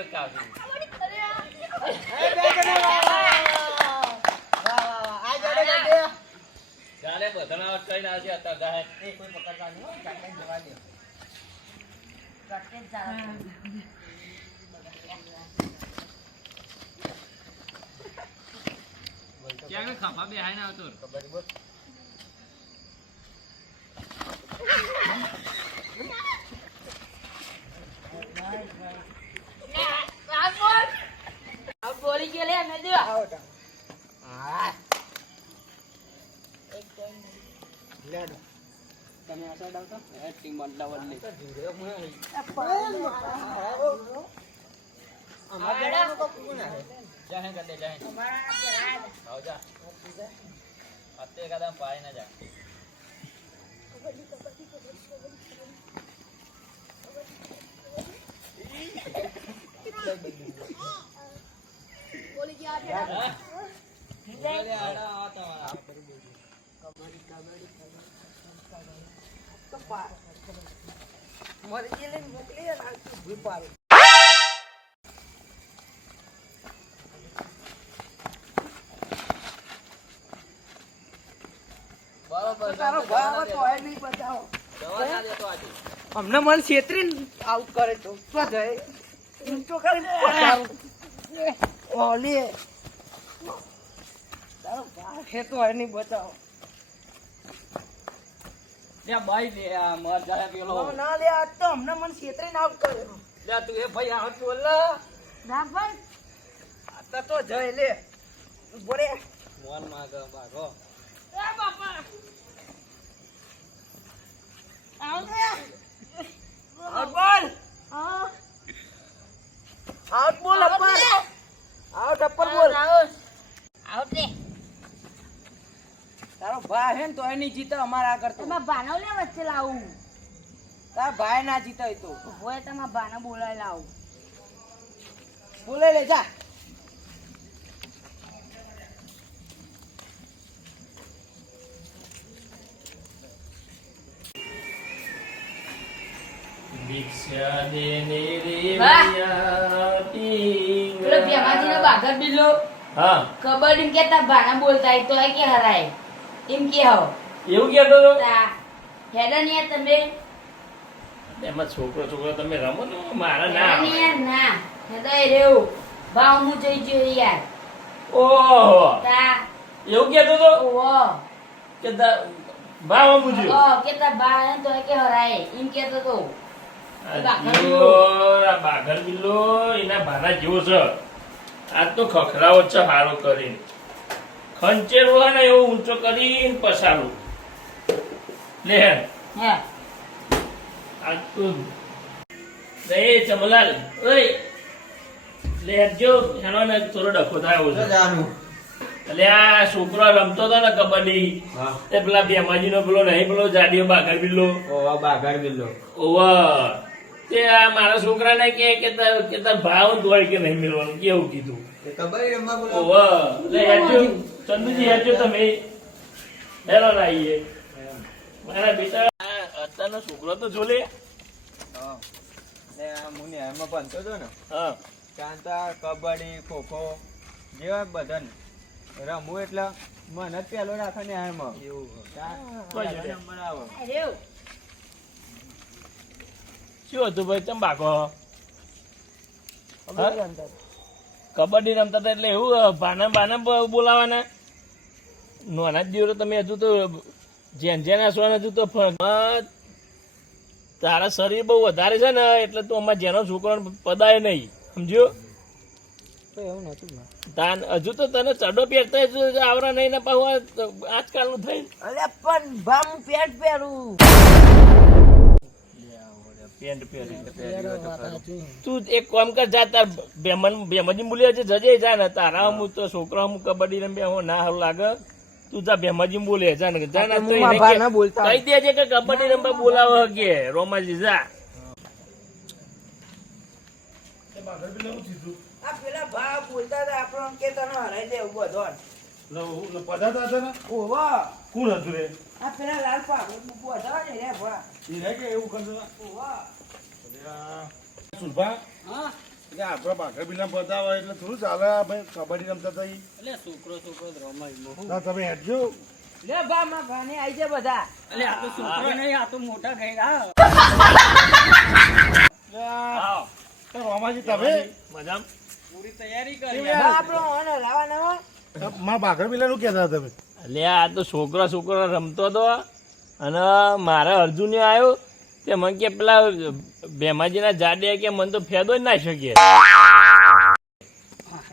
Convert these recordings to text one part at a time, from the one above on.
કોઈ કામ નહીં. ચાલે બધાના વાત કરીને આવજે અત્યારે ગાહે. કોઈ પકડવા નહીં હો, જાતે જવા દે. જાતે જ જવા દે. ક્યાં ખાફા બે હાય ના આવતો ખબર બોલ. બોલી ગયો લે મે દે આવો તા. હા. એક ટાઈમ લેડો. તમે આ સાઈડ આવતા એ ટીમ બદલાવલ લે તો ધીરે મને અમારા તો કોણ હે? જાહે કદે જાહે અમારા પેલા આવ જા અત્તે કદમ પાઈ ના જા બોલી ગયા હા છે આડા આતો તો પાર. મરી ગયેલે મોકલી અને તું ભૂઈ પાર. બરોબર તારો ભાવ તો હોય નહીં બતાવો. જવા ના દેતો આજે અમને મન છેતરીને આઉટ કરે તો શું જાય ઊંચો કરીને ઓલી તારો ભાવ હે તો હોય નહીં બતાવો. લે ભાઈ લે આ મર જાય પેલો ના લે આજ તો અમને મન છેતરીને આઉટ કર્યો. લે તું એ ભાઈ આ બોલ ના પણ આતા તો જય લે બોલે મોલ માગ ભાગો એ બાપા આવ લે આઉટ બોલ હા આઉટ બોલ અપર આઉટ અપર બોલ. આઉટ લે તારો ભાઈ હે ને તો એની જીતે અમારા આગળ તો તમારા બાનો લે વચ્ચે લાવું તારા ભાઈ ના જીતે તો હોય તમારા બાના બોલાય લાવું બોલે લે જા. દીક્ષા દેને રે વાહ. મૈયાતી પેલો ભેમાજીનો બાગર બિલ્લો હા કબડ્ડી કેતા બાના બોલતા હોય તો એ કે હરાય એમ કે હો એવું કહેતો તો તા હેડન યાર તમે એમાં છોકરો છોકરો તમે રમો ને મારા ના હેડન આવે. યાર ના હેડાય રેવું ભાવ હું જઈ જોઈ યાર ઓહો તા એવું કહેતો તો ઓહો કે ભાવ મુજબ ઓ કેતા બા હે તો એ કે હરાય એમ કેતો તો આ બાઘર બિલ્લો એના ભાના જેવો છે આ તો ખખરાવો છે હારો કરીને ખંચેરો હોય ને એવો ઊંચો કરીને પસારું લે હેડ. હે આ તો રે ચમલાલ ઓય લે હેડ જો એનો ને થોડો ડખો થાય એવું છે એટલે આ છોકરો રમતો હતો ને કબડ્ડી એ પેલા બેમાજી નો પેલો નહીં પેલો જાડિયો બાઘર બિલ્લો ઓવા તે આ મારા છોકરાને કે તાર ભાવ દોડ કે નહીં મેળવાનું કેવું કીધું ઓવા લે હેડજો ચંદુજી હેડજો તમે હેલો ના આવીએ મારા બેટા અત્યારનો છોકરો તો જો લે હા કબડ્ડી ખોખો જેવા બધા રમવું એટલે મને જ પેલો રાખે ને એમાં નંબર આવે રેવ શું હતું ભાઈ ચમ બાકો કબડ્ડી રમતા હતા એટલે એવું બાના બાના બોલાવાના નાના જ દિવસો તમે હજુ તો જેન હસવાના હજુ તો તારા શરીર બહુ વધારે છે ને એટલે તું અમારા જેનો છોકરો પદાય નહીં સમજ્યો એવું નતું તાન હજુ તો તને ચડો પહેરતા જ આવરા નહીં ને પાછું આજકાલનું થઈ અલે પણ ભા હું પેન્ટ પહેરું પેન્ટ પહેરી તું એક કામ કર જા તાર બેમજી બોલ્યા છે જજે જા ને તારા હું તો છોકરા હું કબડ્ડી રમ્યા હું ના સારું લાગે તું જા બેમજી બોલે જા ને જા ને તો એને કહી દેજે કે કબડ્ડી રમવા બોલાવો કે રોમાજી જા આ પેલા ભા બોલતા હતા આપણને કે તને હરાઈ દે એવું બધો પધારતા હતા ને ઓવા કોણ હતું રે આ પેલા લાલ પાગો બધા ને રે ભા એ રહે કે એવું કરતો ઓવા સુરભા હા એટલે આપણા બાકર બિલા બધા હોય એટલે થોડું ચાલે આ ભાઈ કબડ્ડી રમતા હતા ઈ. એટલે છોકરો રમાય ના, તમે હેડજો. લે બા માં ભાને આઈ જાય બધા એટલે આ તો છોકરો નહીં આ તો મોટા ગયડા આવો. તો રોમાજી તમે મજામાં? પૂરી તૈયારી કરી બા આપણો ઓને લાવવાનો હો મારા બાકર બિલા નું કહેતા હતા તમે? એટલે આ તો છોકરો રમતો હતો અને મારા અર્જુન આવ્યો તે મને કે પેલા ભેમાજીના જાડે કે મને તો ફેદો જ ના શકીએ.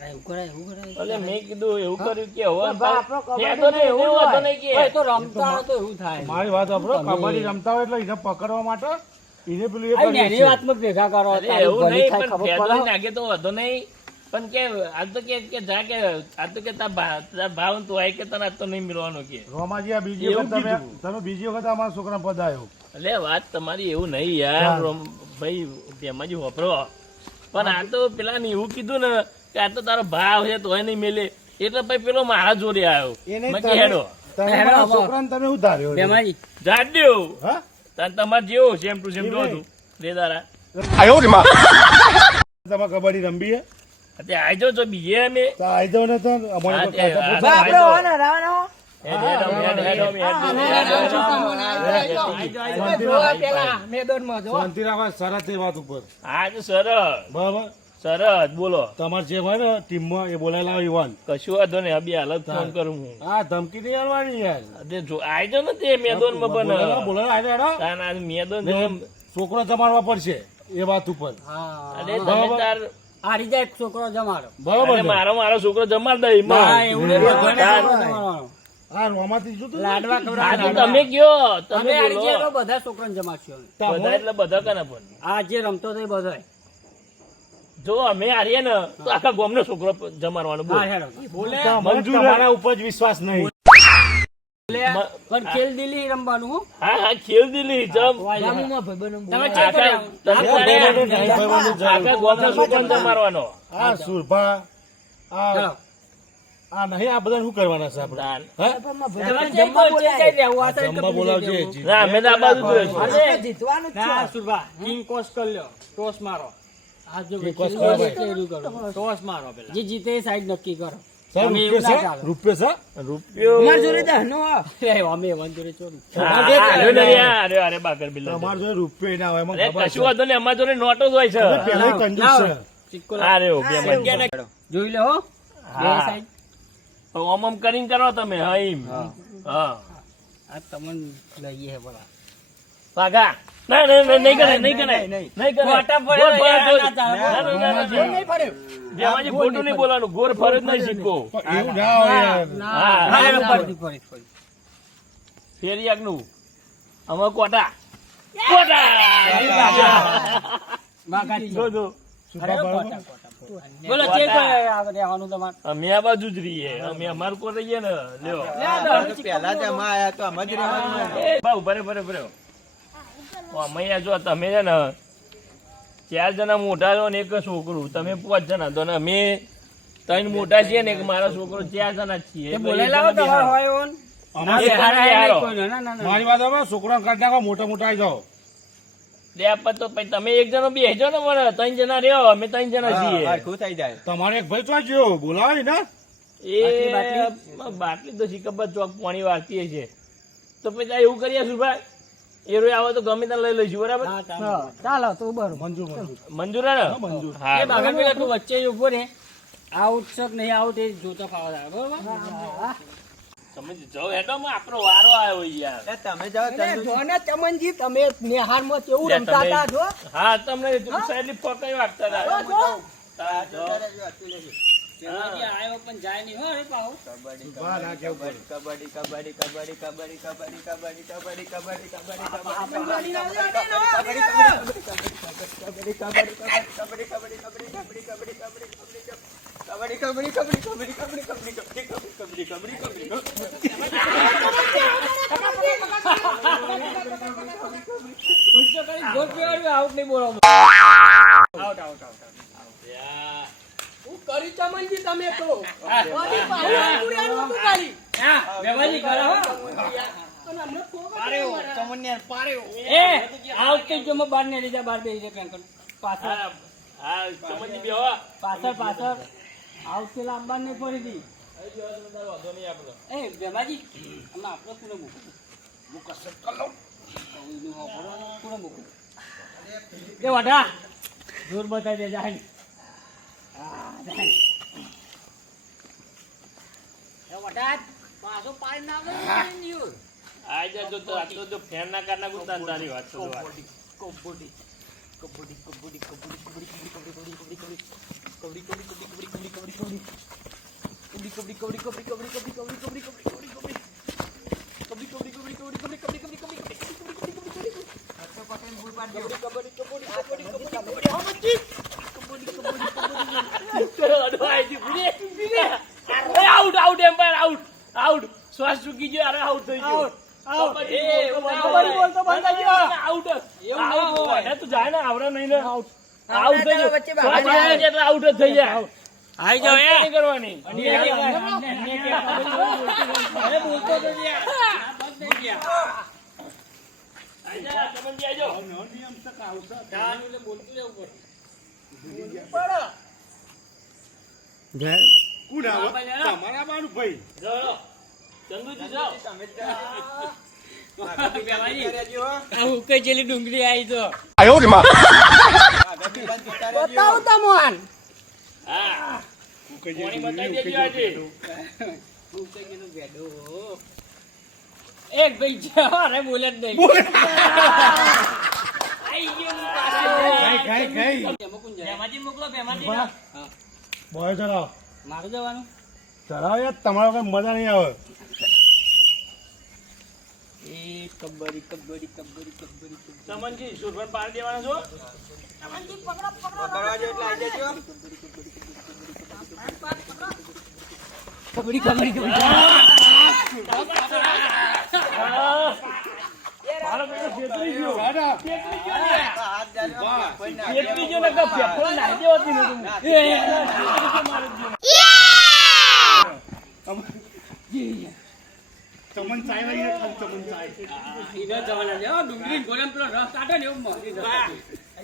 એવું કરાય એટલે મેં કીધું એવું કર્યું કે હવે આપણો કબડ્ડી ફેદો ને એવું હતો નહીં કે તો રમતા તો એવું થાય મારી વાત સાંભળો, કબડ્ડી રમતા હોય એટલે એને પકડવા માટે એને પેલું એ આ કર્યું નાની છે. વાતમાં ભેગા કરો અરે એવું નહીં પણ ફેદો નહીં નાખે તો વાંધો નહીં પણ કે આજ તો કે જા કે આજ તો કે તાર ભાવ તો આય કે તને આજ તો નહીં મિલવાનું કે રોમાજી આ બીજી એવું વખત કીધું. તમે બીજી વખત અમારા છોકરા પધાયો. એટલે વાત તમારી એવું નહીં યાર ભાઈ ભેમાજી વાપરો પણ આ તો પેલા ને એવું કીધું ને કે આ તો તારો ભાવ છે તોય નહીં મેલે એટલે ભાઈ પેલો મારા જોડે આવ્યો એ નહીં, મેં કીધું હેડો તમે મારા છોકરાને તમે ઉધાર્યો છે. બેમાજી જાડ્યો હા? તમારે જેવો સેમ ટુ સેમ જો હતું દેદારા તમે કબડ્ડી રમવી હે? અત્યારે આઈ જાઓ છો બીજે અમે તો આઈ જાઓ ને તો અમારે તો હા, કાકા હા, પૂછો. હા. ઓને રાવણો શાંતિ રાખવા શરત એ વાત ઉપર. હા તો સરસ બરાબર? સરસ બોલો તમારે જે હોય ને ટીમમાં એ બોલાયેલા હોય યુવાન. કશું વાંધો નહીં અભી હાલત ફોન કરું હું હા, ધમકી નહીં આલવાની યાર. આઈ જાઓ ને તે મેદાનમાં બોલાયેલા, પણ બોલાયેલા, આને હેડો. તાન આ મેદાન ને જો છોકરો જમાડવા પડશે એ વાત ઉપર. અરે તમે તાર હારી જાય છોકરો જમાડો બરાબર અરે ને? મારો છોકરો જમાડ દે એમાં. એવું તાન- હા, રોમાથી શું થયું? લાડવા આ તો તમે કયો તમે તમે હારી જાય બોલો તો બધા છોકરાને જમાડશો બધા એટલે બધા કને પણ આ જે રમતો હતો એ બધા જો અમે હારીએ ને તો આખા ગામનો છોકરો જમાડવાનો બોલ. બોલે મને તમારા ઉપર જ વિશ્વાસ નહીં. પણ ખેલ દિલી રમવાનું હું હા હા ખેલ દિલી જમ તમે ચેક આખા તમે તારે આખા ગામનો છોકરો જમાડવાનો આ સુરભા આ નહીં, આ બધા શું કરવાના છે આપણે? તાન. હા? તમે જમવા બોલાવજે હજી. ના અમે તો આ બાજુ જોઈએ છીએ. કિંગ કોસ કરી લ્યો ટોસ મારો આ જો કિંગ કોસ કરો ભાઈ. ટોસ મારો પેલા જે જીતે એ સાઈડ નક્કી કરો સાહેબ, અમે એવું રૂપિયો ના છે? ચાલે. રૂપિયો છે? રૂપિયો અમે વંદરે ચોરી અરે નહીં, અરે બાકર બિલ્લો તમારે જોડે રૂપિયો ના હોય એમાં અરે ખબર કશું છે. વાંધો નહીં અમારા જોડે નોટો જ હોય છે પેલા કંજૂસ છે. સિક્કો આ રહ્યો બે મણ. જોઈ લો હો બે હા. સાઈડ ઓમ ઓમ કરીને કરો તમે હા એમ હા આ તમને લઈએ હે બોલા પાગા ના ના ના, નહીં કરે નહીં કરે નહીં કરે ખોટા પડે ગોળ ફરે યાર, તો- ના ચાલે. ના, ના, ના, ના, ગોળ નહીં ફરે. જેમાંથી ખોટું નહીં બોલવાનું ગોર ફરે જ નહીં સિક્કો પણ એવું ના હોય યાર. હા, ના, એનું ના, ફરી, ફરી. ફેરિયાકનું અમે કોટા કોટા બાકાજી. જો જો સુરભા બરાબર? બોલો ચેક રહેવાનું તમારે અમે આ બાજુ જ રહીએ અમે અમારું કોઈ રહીએ ને લ્યો પેલા જમા આયા તો આમ જ રહેવાનું. એ ભાઉ ભરે ભરે ભરે અમે અહીંયા જો તમે છે ને 4 જણા મોટા છો ને એક છોકરું તમે 5 જણા તો ને અમે 3 મોટા છીએ ને એક મારો છોકરો 4 જણા જ છીએ એ બોલેલા હો તમારે હોય ઓન ના, એ હારા તમે નહીં હારો. કોઈ, ના, ના, ના. મારી વાત હવે છોકરાને કાઢી નાખો, મોટા મોટા આવી જાઓ. લે પણ તો પછી તમે એક જણો બેસજો ને મને 3 જણા રહ્યો અમે 3 જણા છીએ હરખું થઈ જાય. તમારે એક ભાઈ તો ગયો બોલાવે ને. એ બાટલી તો સિકબર ચોક પાણી વાળતી છે તો પછી આ એવું કરીએ સુભાઈ એ રોય આવે તો ગમે ત્યાં લઈ લઈશું બરાબર હા, ચાલો તો બરોબર મંજૂર મંજૂર. મંજૂર હે ને મંજૂર. હા એ બાગા પેલા તું વચ્ચે ઉભો રે આઉટ છે કે નહીં આઉટ એ જોતો ખાવા થાય બરોબર તમે જાઓ હેડોમાં આપણો વારો આવ્યો યાર એ તમે જાઓ તમે ચમનજી તમે નેહારમાં કેવું લે, તમે- જો હા તમને સાઈડ પકડી વાગતા હતા હા, જો. આવ્યો પણ જાય નહીં હો રે પાહો વાહ, ના કેવું પડે. કબડ્ડી કબડ્ડી કબડ્ડી કબડ્ડી કબડ્ડી કબડ્ડી કબડ્ડી કબડ્ડી ગોલ કેવાડ્યું આઉટ નહીં બોલો આઉટ આઉટ આઉટ હું કરી ચમનજી તમે તો ઓની પાહો પૂરાનું હતું ખાલી હા વેવાજી કરે હો પારેઓ ચમનને પારેઓ એ આઉટ કે જો બાર ને લીધા બાર બે રીતે પેન પાછો હા ચમનજી બેહો પાછળ આવશે લાંબા નહીં પડી દી વાંધો નહીં આપણો એ બેમાજી આમાં આપણે કોને મૂકું હું કસરત કર લઉં કોને મૂકું એ વાઢા જોર બતાવી દે જાય હા જાય એ વાઢા પાછો પાઈ ના આવે આ જો તો આ તો ફેન ના કરના ગુતાન તારી વાત તો વાત kabaddi kabaddi kabaddi kabaddi kabaddi kabaddi kabaddi kabaddi kabaddi kabaddi kabaddi out umpire out out શ્વાસ ચૂકી ગયો અરે આઉટ થઈ ગયો તું જાય ને આવડે નહીં ને આઉટ થઈ ગયો એટલે આઉટ જ થઈ જાય આઈ જાવ એ કરવાની અરે બોલતો તો આઈ જા ચમનજી આઈ જાવ નિયમ તક આવશે એટલે બોલતું રહેવું કોણ આવે તમારા બાનું ભાઈ જાઓ ચંદુજી જાઓ હું કઈ જેલી ડુંગળી આવી તો બતાવો તમોન હા કોણી બતાવી દેજો આજે હું કઈ જેલું બેડો એક ભાઈ છે અરે બોલે જ નહીં આઈ ગયો ખાઈ બેમાજી મોકલો બેમાજી બોય ચલાવ મારું જવાનું ચલાવ યાર તમારા કઈ મજા નહીં આવે એ કબડ્ડી કબડ્ડી કબડ્ડી કબડ્ડી ચમનજી સુરભન પાર દેવાના છો પકડવા જો એટલે આવી જજો કબડ્ડી કબડ્ડી કબડ્ડી મારો બેટો છેતરી ગયો છેતરી ગયો ને હાથ જાજો કોઈ ના છેતરી ગયો ને કે ફેફડો નાખી દેવાતી ને તું ચમન ચાય વાળી ખાલી ચમન ચાય ઈના જવાના છે ડુંગળી ગોળામ પેલો રસ કાઢે ને એવું મરી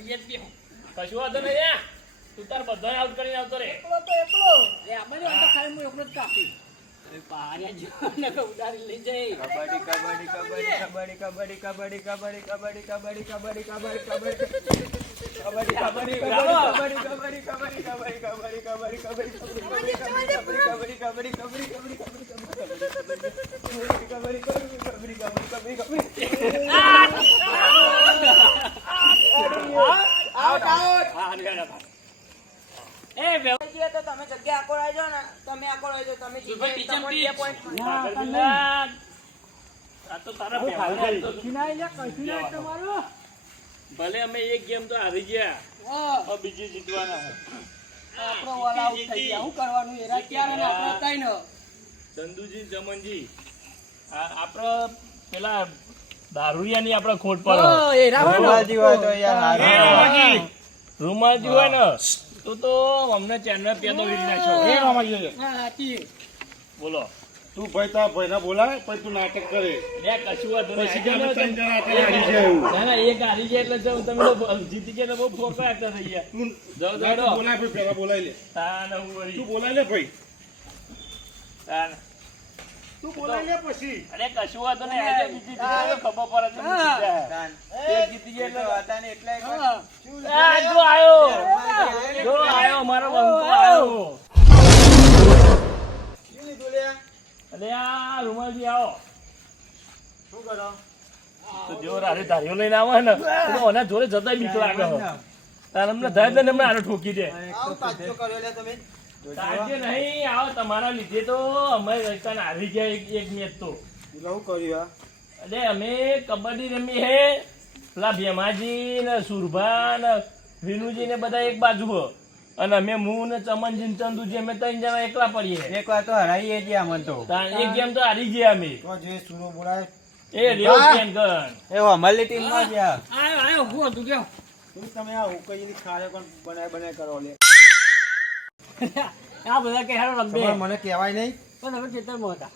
જશે કશું વાંધો નહીં તું તાર બધાને આઉટ કરીને આવતો રે એ આપણે તો ખાલી હું એકલો જ કાપી અરે પાર્યા જીવન કે ઉડાડી લઈ જાય કબડ્ડી કબડ્ડી કબડ્ડી કબડ્ડી કબડ્ડી કબડ્ડી કબડ્ડી કબડ્ડી કબડ્ડી કબડ્ડી એ બે તો તમે જગ્યા આકોર આવી જાઓ ને તમે આકોર આવી જાઓ તમે સુભાઈ ટીચર તમને પ્લીઝ. 2 point આ તો તારા ફેફડા તો કિનાઈ લે કશું ના તમારું ભલે અમે એક ગેમ તો હારી ગયા હવે બીજી જીતવાના આપણો ઓલ આઉટ થઈ ગયા શું કરવાનું એરા ક્યારે ને આપણે તાઈ ન ચંદુજી ચમનજી આપણો પેલા દારૂડિયાની આપણે ખોટ પર રૂમાલજી હોય તો યાર હારું. રૂમાલજી હોય ને તો અમને ચેનલ પેદો વીરી નાખ્યો એ મામા હા સાચી બોલો તું ભાઈ તારા ભાઈને બોલાય પછી તું નાટક કરે બે કશું વાંધો નહીં. પછી તમે ત્રણ જણા હાથે લાગી જાય એવું. ના ના એક હારી જાય એટલે જાઉં તમે લોકો જીતી ગયા એટલે બહુ ફોકા આપતા થઈ ગયા તું જાઓ ના, તું જાઓ બોલાય ભાઈ પહેલા બોલાય લે તાને હું વળી. તું બોલાય લે ભાઈ તાને. તું બોલાય લે પછી અરે કશું વાંધો નહીં આજે બીજી જીતી જાય તો ખબર પડે તમે જીતી જાય. તાન. એક જીતી ગયા એટલે હતા ને એટલે એક વાર આ જો આયો જો આયો મારો બંકો આયો શું લીધું લ્યા? અરે આ રૂમાલજી આવો શું કરો? તો જો રારે ધારીઓ લઈને આવે ને તો ઓના જોડે જતા બીક લાગે હો. તાર અમને ધાર દે ને અમને આને ઠોકી દે આવું પાછો કર્યો લ્યા તમે? સાંજે નહીં આવો તમારા લીધે તો અમે રસ્તાને હારી ગયા એક મેચ તો એટલે શું કર્યું આ? અરે અમે કબડ્ડી રમી હે પેલા ભેમાજી ને સુરભા ને વિનુજી ને બધા એક બાજુ હો અને અમે હું ને ચમનજી ને ચંદુજી અમે ત્રણ જણા એકલા પડીએ એક વાર તો હરાઈએ છીએ અમન તો તાર એક ગેમ તો હારી ગયા અમે તો જે સુરો બોલાય એ રેવ કેન ગન એ અમારી ટીમમાં ગયા આયો હું હતું કે શું તમે આ ઉકઈની ખારે પણ બનાય કરો લે આ બધા કે હારો રંબે તમારે મને કહેવાય નહીં પણ હવે ખેતરમાં હતા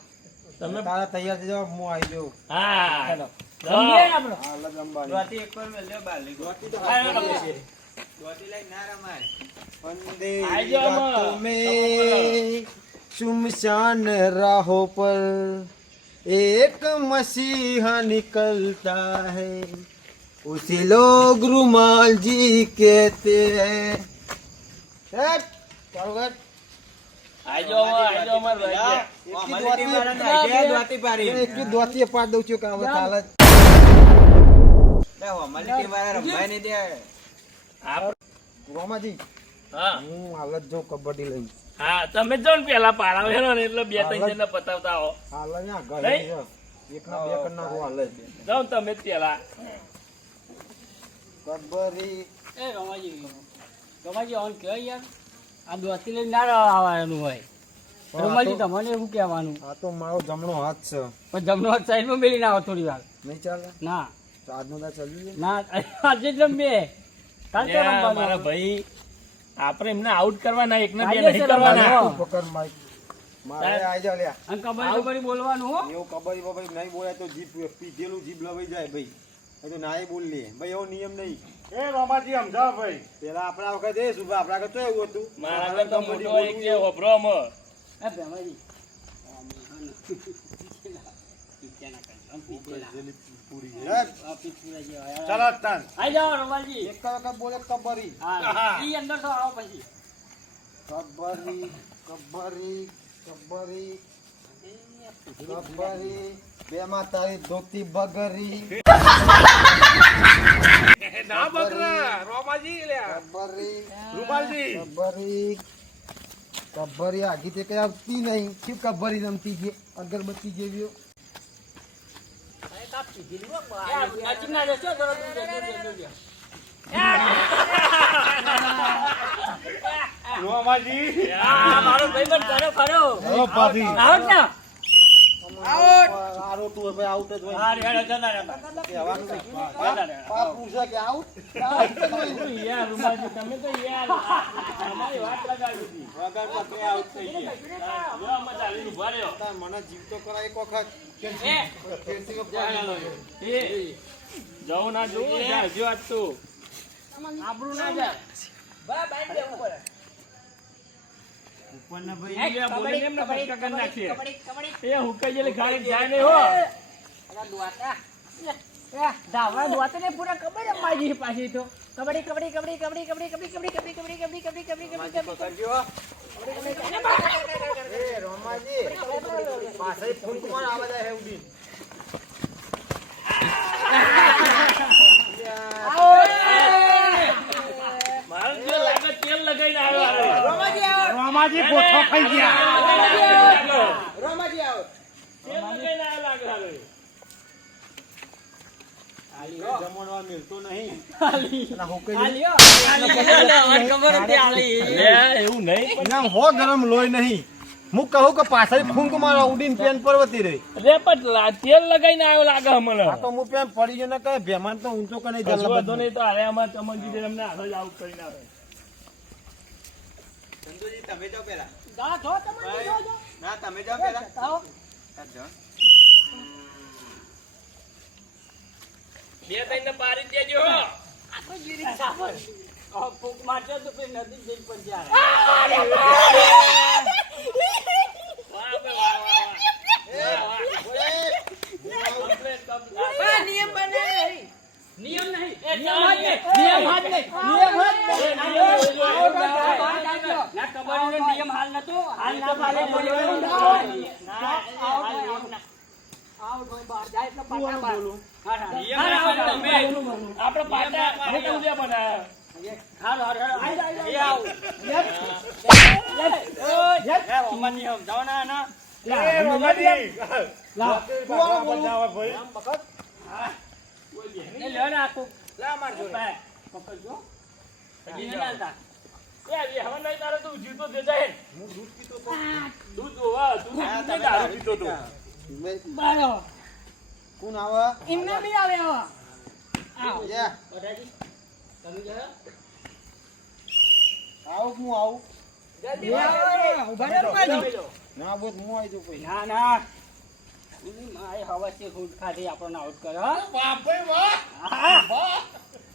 તમે તારા તૈયાર થઈ જાવ હું આવી જાઉં હા રમીએ આપણે હાલ જ રમવાની એક વાર મેલ્યો બાર લીધો. આયો રમીએ. દોતી લઈને ના રમાય. આઈ જાઓ આમાં. रातों में सुमसान राहों पर एक मसीहा निकलता है उसे लोग रुमाल जी कहते हैं આઈ જાઓ આમાં ભાઈ. અમારી ટીમ વાળાને આઈડિયા દોતી પાડી. द्वाती पार दो चुका હવે ચાલે લે, અમારી ટીમ વાળા રમવાય નહીં દે. રોમાજી હા હું હાલત જો કબડ્ડી લઈ હા તમે જો ને પેલા પાડાવેલો ને એટલે 2-3 જણને પતાવતા આવો. હાલ અહીંયા ઘરે નહીં? છે. એકના બે કરના રો હાલે જાઓ ને તમે જ પેલા. કબડ્ડી એ રમાજી ઓન કહેવાય યાર આ દોસ્તી લઈને ના આવવાનું હોય રમાજી તમને એવું કહેવાનું આ તો મારો જમણો હાથ છે પણ જમનો હાથ સાઈડમાં મેલી ના આવો થોડી વાર નહીં ચાલે ના તો આજનો દા ચાલ્યું ના આજે જ રમીએ કાલ તો યા, મારા રમવાનું ભાઈ આપણે એમને આઉટ કરવાના એકને બે કાયદેસર નહીં કરવાના. રમવાનું. પકડ માઈક મારે આઈ જા લ્યા અને કબડ્ડી બોલવાનું હો એવું કબડ્ડી બબડી નહીં બોલાય તો જીભ પીધેલું જીભ લવાઈ જાય ભાઈ એ તો નાય બોલ લે ભાઈ એવો નિયમ નહીં એ રોમાજી સમજાવો ભાઈ. પેલા આપણા વખત એ સુભા આપણા વખત તો એવું હતું મારા આગળ તો મોટો એક છે, હોભળો આમાં. એ ભેમાજી ચાલો તાન. આઈ જાઓ રમાજી એક વખત બોલે કબડ્ડી હા ઈ અંદર તો આવો પછી કબડ્ડી કબડ્ડી કબડ્ડી કબડ્ડી બે માં તારી ધોતી બગરી ના બકરા રોમાજી લ્યા. કબડ્ડી રૂપાલજી. કબડ્ડી કબડ્ડી આગી તે કઈ આવતી નહીં કેમ કબડ્ડી રમતી છે અગરબત્તી જેવી નજીક ના જશો જરા દૂર જજો. રોમાજી. આ મારો ભાઈબંધ કરો ખરો ઓ ભાભી. આવો ને આરો તું ભાઈ આઉટ જ હોય હા રેડો જતા કહેવાનું નહીં. પાપ પૂછે કે આઉટ યાર રૂમાજી, તમે તો યાર તમારી વાત લગાવી હતી. વગર પકડે આઉટ થઈ ગયા જો આમાં ચાલીને ઊભા રહ્યો. તાર મને જીવતો કરાય એક વખત એ જાઓ ના જોવો, જાજો આજ તો. આબરૂ ના જાય ઉપરના ભાઈ લે બોલીને એમને ફટકા કરી નાખીએ. એ હુકાઈ જેલી ખાલી જાય નહીં હો. ધાવા દોતે ને પૂરા કબડ્ડી રમાજી પાછી તો કબડ્ડી કબડ્ડી કબડ્ડી કબડ્ડી કબડ્ડી કબડ્ડી કબડ્ડી કબડ્ડી કબડ્ડી કબડ્ડી કબડ્ડી એ રોમાજી પાછળ ફોન કોણ આવે છે ઉડી મારે જો લાગે તેલ લગાઈને આવ્યો. રોમાજી ગોઠો ખાઈ ગયા. રોમાજી આવો તેલ લગાઈને આવ્યો લાગે હારે. જમણવા મિલતો નહીં લે, એવું નહીં પણ ના હો ગરમ લોહી નહીં હું કહું કે પાછળ ફૂંક મારા ઉડીને પેન પરવતી રહી રે પણ તેલ લગાઈને આવ્યો લાગે મને. આ તો હું પેન પડી ગયો ને કહે ભેમાન તો ઊંચો કરે કશું વાંધો નહીં, તો હારે આમાં ચમનજી જે તમને હાલ જ આઉટ કરીને આવે. ચંદુજી, તમે જાઓ પેલા. ના તમે જાઓ પેલા. જાઓ. બે ત્રણ પારી જ દેજો હો. ફૂંક મારજો તો પછી નદી જઈ પણ જાય વાહ બે વાહ વાહ વાહ. નિયમ બને નિયમ નહીં નિયમ હાથ નહીં નિયમ હાથ નહીં ના કબડ્ડીનો નિયમ હાલ નતો હાલ ના પાડે આઉટ હોય બહાર જાય એટલે પાટા બાર આપણે પાટા મોટા ઉદ્યા બનાયા. હાલ હાલ હાલ નિયમ જાવ ના ના એ રોમાજી. એ લ્યો ને આખું લા મારજો પકડજો હજી ના ચાલતા એ હવે નહીં તારે તું જીવતો દે જાય. દૂધ હોવા તું નહીં દારૂ પીતો તો. બારો કોણ આવે ઇન્ના બી આવે આવા આવ યા બધાજી તમે જરા આવું હું આવું જલ્દી આવો ઉભા રહો રોમાજી ના બોલ હું આવી જઉં પછી ના ના માય હવા છે ફૂટ ખાધી આપણને આઉટ કરો બાપ ભાઈ વાહ. હા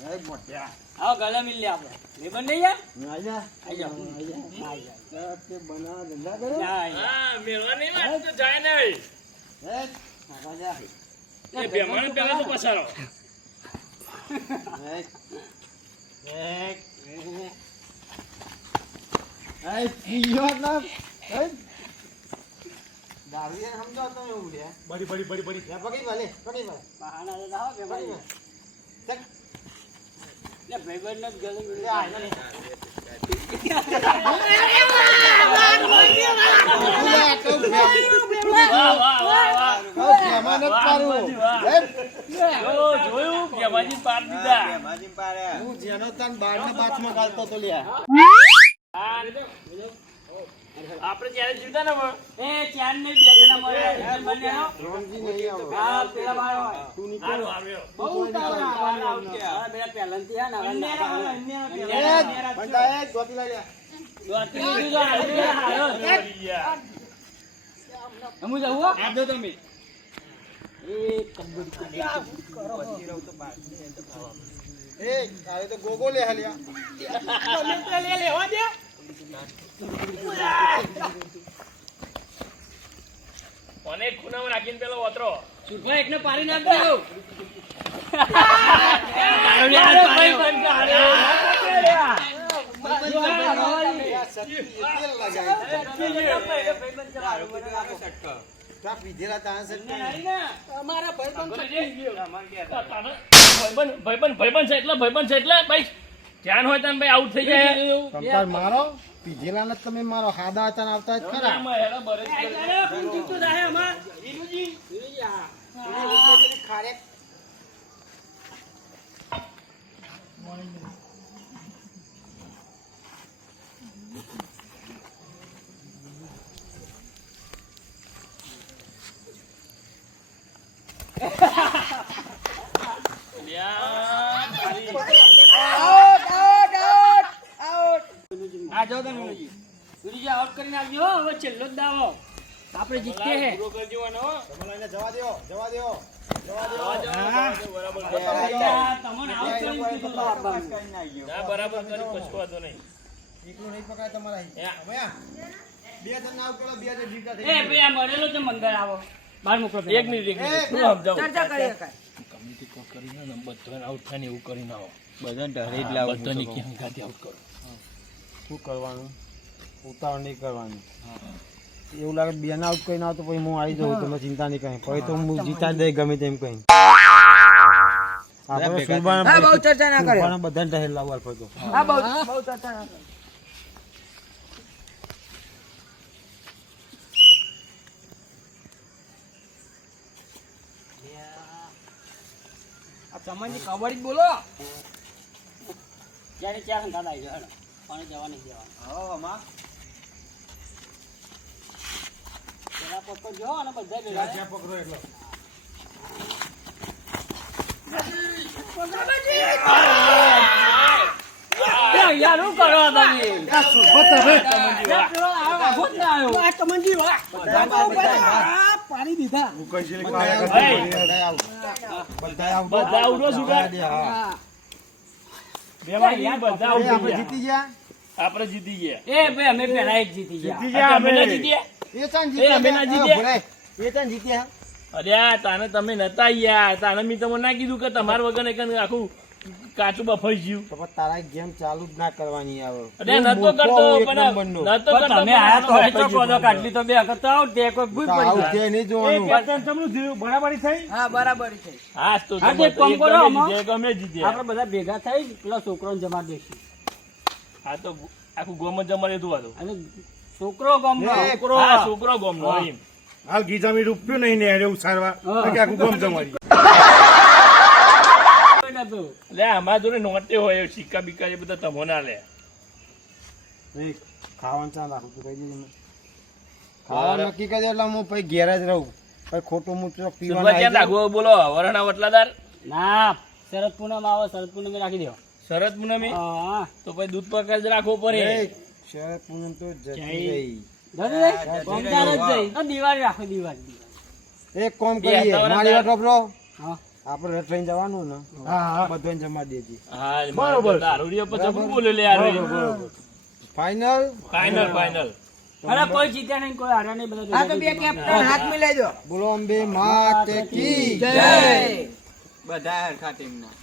આવો ગળે મિલ લે આપણે લેબર નહીં યાર આજા આઈ જાઓ તે બનાવ ધંધા કરે હા મેળવા નહીં વાત તો જાય નહીં એ બેમાન પેલા તો પસારો બહાના તો આવો કે ભાઈ લે ભાઈબંધ ને ગળે મિલ લે જોયું બેમાજી પાર દીધા માજી પારે હું જેનો તન બારને બાથમાં ગાળતો તો લ્યા આપણે ત્યારે જીવતા ને પણ. એ ચાર ને બે જણા મળે બંને નો રોનજી નહીં આવો હા પેલા બાર હોય તું હારું, નીકળ હારું. બહુ ઉતાવળા આવું કે હા પેલા પહેલાંથી હે ને હવે બંધા એક ગોતી લઈ લે હું જાઉં હો આપજો તમે એ કાલે તો ગોગો લે હલ્યા અને ખૂણામાં રાખીને પેલો ઓતરો સુખલા એકને પાડી નાખજો ભાઈબંધ છે એટલે ભાઈ ધ્યાન હોય તો ભાઈ આઉટ થઈ જાય મારો પીધેલા ને તમે મારો હાદા હતા આવતા જ ખરા આ જાઓ તમે મિલુજી સુરીજી આઉટ કરી નાખજો હો, હવે છેલ્લો જ દાવો આપણે જીતીએ હે પૂરો કરજો આનો, હો. જવા દો તમને આઉટ કરી દીધું તો આપવાનું. ના, બરાબર કર્યું, કશો વાંધો નહીં. એકલું નહીં પકાય તમારા યા. બે જણ ના કરો, બે જણ જીવતા એ ભાઈ આ મળેલો છે મંગળ આવો બહાર મોકલો એક મિનિટ શું સમજાવું? ચર્ચા કરી શકાય. કમિટી કોલ કરીને ને બધાને આઉટ થાય ને એવું કરીને આવો. બધાને ઢળી જ લાવું બધાની કેમ ગાડી આઉટ કરો. શું કરવાનું ઉતાવળ નહીં કરવાની એવું લાગે બે ના આઉટ કરીને આવતો પછી હું આવી જાઉં તમે ચિંતા નહીં કરી પછી તો હું જીતા જ દઈ ગમે તેમ કઈ આપણે હા બહુ ચર્ચા ના કરે. બધાને ટહેલ લાવવા અલ્ફો તો હા બહુ ચર્ચા ના કરે. આ ચમનજી કબડ્ડી બોલો જ્યારે ચાર હંતા આવી જાય હેડો પાણી જવા નહીં દેવાનું પેલા પકડો જો અને બધા ભેગા પકડો એટલો યાર શું કરો તમે બધા આઉટ સુગર. બધા out થઈ ગયા. જીતી ગયા આપણે જીતી ગયા. એ ભાઈ અમે પેલા જ જીતી ગયા અમે ના જીત્યા. એ ચાન એ અમે ના જીત્યા. ભરાય. એ ચાન જીત્યા અરે આ તાને તમે નતા યાર, તાને મેં તમને ના કીધું કે તમારા વગર એક આખું કાચું બફાઈ ગયું. તો પણ તારા ગેમ ચાલુ જ ના કરવાની આવે અરે નતો કરતો પણ નતો કરતો તમે આયા તો હોય તો કોનો કાઢલી તો બે વખત તો આઉટ તે કોઈ ભૂલ પડી જાય. નહીં જોવાનું હા બરાબર છે. હા તો હા, તે કોમ કરો આમાં. અમે જીત્યા. આપણે બધા ભેગા થઈ પેલા છોકરાને જમા દઈશું હા તો આખું ગોમ જ જમા રહેતું હતું. અને છોકરો ગમનો હા, છોકરો ગોમનો એમ. હાલ ગીજામી રૂપિયો નહીં ને હેડે ઉછારવા હા. કે આખું ગમ જમાડી લે અમારા જોડે નોટે હોય એ સિક્કા બિક્કા એ બધા તમો ના લે. એ ખાવાનું ચાલ રાખું તું કહી દેજે ખાવાનું નક્કી કરી દે એટલે હું પછી ઘેર જ રહું પછી ખોટું મૂઠું સુરભા પીવાનું ક્યાં રાખવો બોલો? વરણા વટલાદાર ના શરદ પૂનમ આવે શરદ પૂનમે રાખી દો શરદ પૂનમી હા તો પછી દૂધ પાક જ રાખવો પડે. શરદ પૂનમ તો જતી જય. રહી દિવાળી રાખો દિવાળી એક કામ બે કરીએ હતા મારી વાત વાપરો હા આપણે ટ્રેન જવાનું ને બધાને જમા દેજે. હા બરોબર દારૂડિયો પછી શું બોલે લે યાર ફાઇનલ ફાઇનલ અરે કોઈ જીત્યા નહીં કોઈ હાર્યા નહીં બધા આ તો બે કેપ્ટન હાથ મિલાઈ દો. બોલો અંબે માત કી જય. બધા હરખા ટીમના